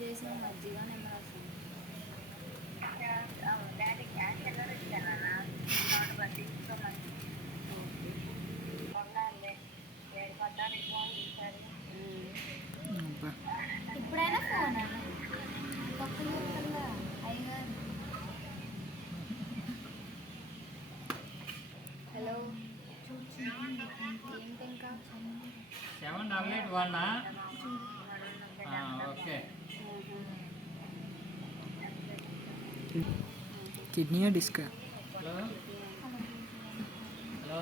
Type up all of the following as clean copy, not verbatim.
చేసిన మజ్జిగ నిమ్మరసం. ఇప్పుడైనా ఫోన్ పక్కన అయ్యగారు. హలో ఏంటి ఇంకా 7881 okay. Kidney disc. Hello hello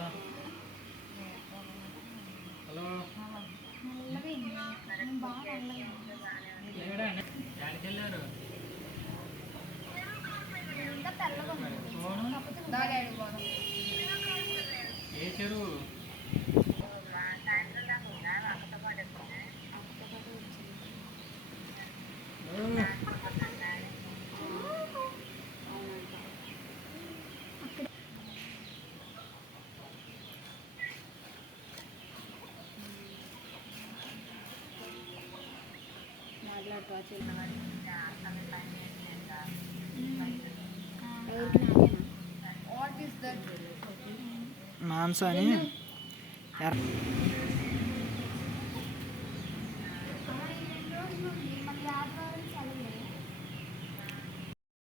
hello ఎక్కడండి ఎక్కడికి వెళ్ళారు? ఇంకా తెల్లగా ఫోను ఏ చెరువు? మాంసం అని